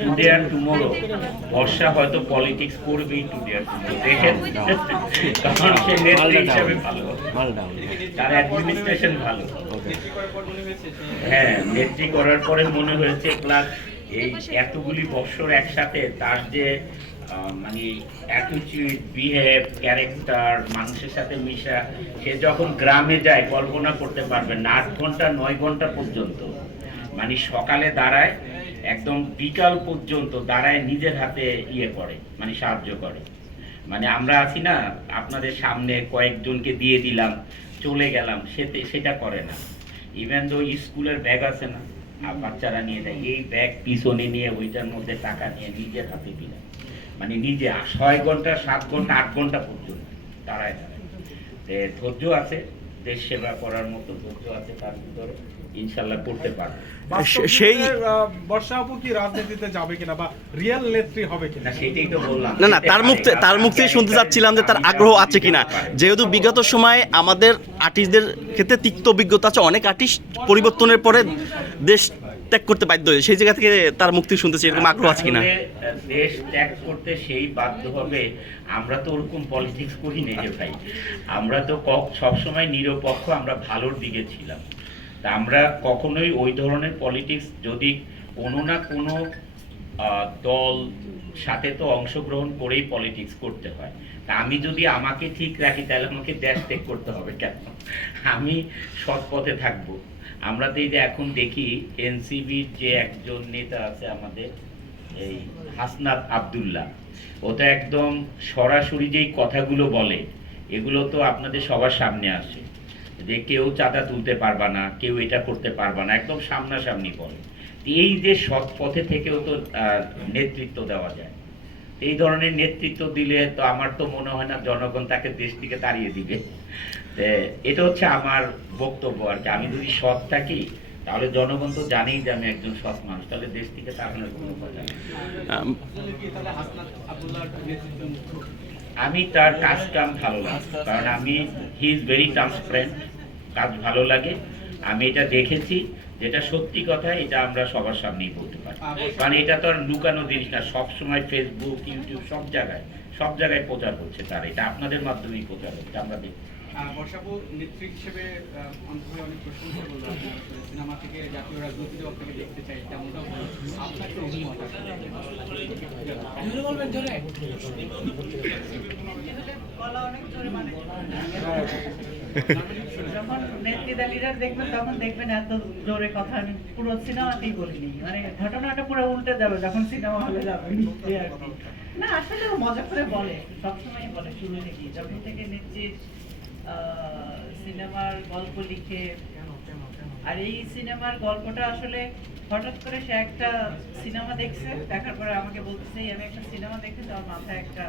Today আর tomorrow, বর্ষা হয়তো politics করবেই today আর tomorrow, দেখেন। কারণ সে নেত্রী হিসাবে ভালো, তার অ্যাডমিনিস্ট্রেশন ভালো। হ্যাঁ, নেত্রী করার পরে মনে হয়েছে, প্লাস এই এতগুলি বৎসর একসাথে তার যে মানে অ্যাটিটিউড, বিহেভ, ক্যারেক্টার, মানুষের সাথে মিশা, সে যখন গ্রামে যায় কল্পনা করতে পারবেন না, 8 ঘন্টা 9 ঘন্টা পর্যন্ত, মানে সকালে দাঁড়ায় একদম বিকাল পর্যন্ত দাঁড়ায়, নিজের হাতে ইয়ে করে, মানে সাহায্য করে। মানে আমরা আছি না, আপনাদের সামনে কয়েকজনকে দিয়ে দিলাম চলে গেলাম, সেটা করে না। ইভেন তো স্কুলের ব্যাগ আছে না, আর বাচ্চারা নিয়ে যায়, এই ব্যাগ পিছনে নিয়ে ওইটার মধ্যে টাকা নিয়ে নিজের হাতে দিলাম, মানে নিজে 6 ঘন্টা 7 ঘন্টা 8 ঘন্টা পর্যন্ত দাঁড়ায় দাঁড়ায়। ধৈর্য আছে, দেশ সেবা করার মতো ধৈর্য আছে তার ভিতরে, ইনশাল্লাহ করতে পারবে। সেই বর্ষা আপু কি রাজনীতিতে যাবে কিনা বা রিয়েল নেত্রী হবে কিনা, সেটাই তো বললাম। না, তার মুখ থেকে শুনতে চাচ্ছিলাম যে তার আগ্রহ আছে কিনা, যেহেতু বিগত সময়ে আমাদের আর্টিস্টদের ক্ষেত্রে তিক্ত অভিজ্ঞতা আছে, অনেক আর্টিস্ট পরিবর্তনের পরে দেশ ত্যাগ করতে বাধ্য হয়, সেই জায়গা থেকে তার মুখ থেকে শুনতেছি এরকম আগ্রহ আছে কিনা। দেশ ত্যাগ করতে সেই বাধ্য হবে, আমরা তো ওরকম পলিটিক্স করি না যে ভাই, আমরা তো সবসময় নিরপেক্ষ, আমরা ভালোর দিকে ছিলাম। তা আমরা কখনোই ওই ধরনের পলিটিক্স, যদি কোনো না কোনো দল সাথে তো অংশগ্রহণ করেই পলিটিক্স করতে হয়। তা আমি যদি আমাকে ঠিক রাখি তাহলে আমাকে দেশ ত্যাগ করতে হবে কেন? আমি সৎ পথে থাকবো। আমরা তো এই যে এখন দেখি এনসিবির যে একজন নেতা আছে আমাদের, এই হাসনাত আব্দুল্লাহ, ও তো একদম সরাসরি যেই কথাগুলো বলে, এগুলো তো আপনাদের সবার সামনে আসে যে কেউ চাঁদা তুলতে পারবা না, কেউ এটা করতে পারবা না, একদম সামনাসামনি বলে। এই যে সৎ পথে থেকেও তো নেতৃত্ব দেওয়া যায়, এই ধরনের নেতৃত্ব দিলে তো আমার তো মনে হয় না জনগণ তাকে দেশ থেকে তাড়িয়ে দিবে। এটা হচ্ছে আমার বক্তব্য আর কি। আমি যদি সৎ থাকি তাহলে জনগণ তো জানেই যে আমি একজন সৎ মানুষ, তাহলে দেশ থেকে তাড়ানোর কোনো কথা নেই। আমি তার কাজ কাম ভালো লাগে, কারণ আমি হি ইজ ভেরি ট্রান্সপারেন্ট, কাজ ভালো লাগে। আমি এটা দেখেছি, যেটা সত্যি কথা, এটা আমরা সবার সামনেই বলতে পারি, কারণ এটা তো আর লুকানো জিনিস না, সবসময় ফেসবুক, ইউটিউব সব জায়গায় প্রচার হচ্ছে তার, এটা আপনাদের মাধ্যমেই প্রচার হচ্ছে, আমরা দেখছি। বর্ষাপু নেত্রী হিসেবে অনেক প্রশংসা করলো, সিনেমা থেকে জাতীয় রাজনৈতিক দল থেকে দেখতে চাই, তেমনটাও আপনার কি অভিমত যখন নেত্রীরা লিডার দেখবেন তখন দেখবেন এত জোরে কথা আমি পুরো সিনেমাতেই বলিনি, মানে ঘটনাটা পুরো উল্টে যাবে যখন সিনেমা হলে যাবে। না আসলে মজা করে বলে, সবসময় বলে শুরু থেকে, যখন থেকে নেত্রীর সিনেমার গল্প লিখে, আর এই সিনেমার গল্পটা আসলে হঠাৎ করে সে একটা সিনেমা দেখছে, দেখার পরে আমাকে বলতেছে আমি একটা সিনেমা দেখেছি, আমার মাথায় একটা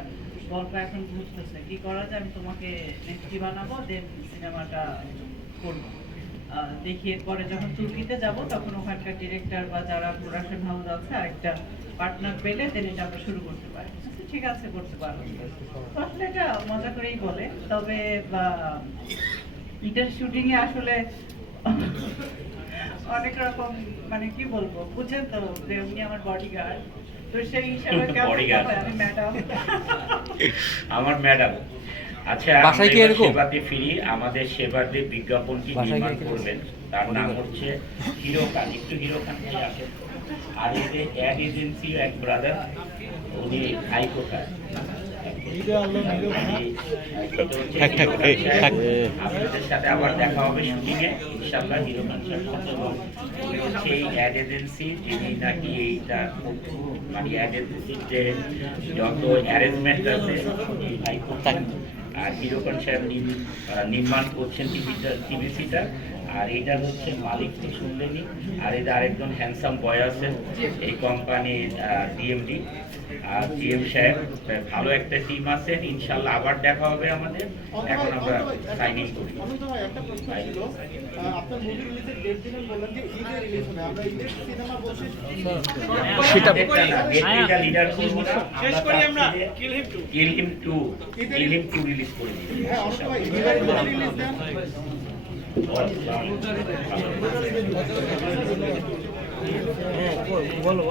গল্প এখন ঘুরতেছে, কি করা যায়, আমি তোমাকে নেত্রী বানাবো, দেন সিনেমাটা করবো। দেখিয়ে পরে যখন তুর্কিতে যাব তখন ওখানকার ডিরেক্টর বা যারা প্রোডাকশন হাউস আছে আরেকটা পার্টনার পেলে দেন এটা আমরা শুরু করতে পারি। ঠিক আছে, করতে পারবো। আসলে এটা মজা করেই বলে, তবে এটার শুটিং এ আসলে অনেক রকম, মানে কি বলবো, বুঝেন তো যে উনি আমার বডিগার্ড, তো সেই হিসাবে আমি ম্যাডাম, আমার ম্যাডাম। আচ্ছা, বাসায় কি এরকম সেবাতে ফিরি, আমাদের সেবাতে বিজ্ঞাপন কি নির্মাণ করবেন, তার নাম হচ্ছে হিরো খান। একটু হিরো খান ভাই আসেন। আর এই যে অ্যাড এজেন্সি এক ব্রাদার, উনি হাইকোর্টার, আপনাদের সাথে আবার দেখা হবে শুটিং এ ইনশাআল্লাহ। হিরো খান হচ্ছে এই অ্যাড এজেন্সি, যিনি নাকি এইটা মানে অ্যাড এজেন্সির যে যত অ্যারেঞ্জমেন্ট আছে আর হিরো খান সাহেব নির্মাণ করছেন টিভিসিটা। আর এইটা হচ্ছে মালিক তো শুনলেনি, আর এটা আরেকজন হ্যান্ডসাম বয় আছেন এই কোম্পানির ডিএমডি, আর জিএম সাহেব, ভালো একটা টিম আছেন। ইনশাল্লাহ আবার দেখা হবে আমাদের। এখন আমরা সাইনিং করি। সেটা লিডার করবো না, কিল হিম 2 রিলিজ করে দিই। বলো